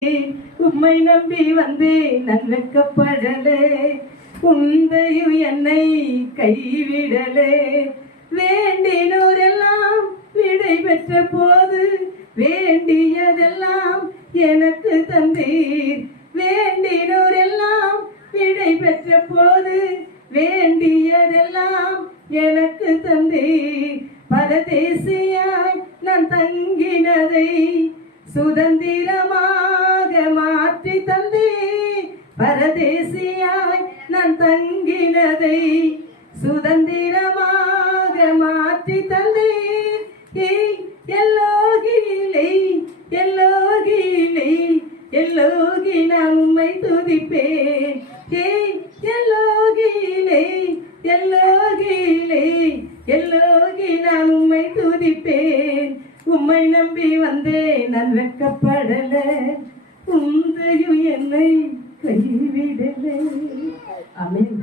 உம்மை நம்பி வந்தேன் நான் வெட்கப்படலே, உந்தையும் என்னை கைவிடலே. வேண்டினோரெல்லாம் விடை பெற்ற போது வேண்டியதெல்லாம் எனக்கு தந்தீர். வேண்டினோரெல்லாம் விடை பெற்ற போது வேண்டியதெல்லாம் எனக்கு தந்தீர். பரதேசியாய் நான் தங்கினதை சுதந்திரமாக மாற்றி தந்தே. பரதேசியாய் நான் தங்கினதை சுதந்திரமாக மாற்றி தந்தே. எல்லோகிலே எல்லோகிலே எல்லோகி நான் உம்மை துதிப்பேன். எல்லோகிலே எல்லோகிலே எல்லோகி நான் உம்மை துதிப்பேன். உம்மை நம்பி வந்தேன் நான் வெட்கப்படல, உந்தையும் என்னை கைவிடலே. ஆமென்.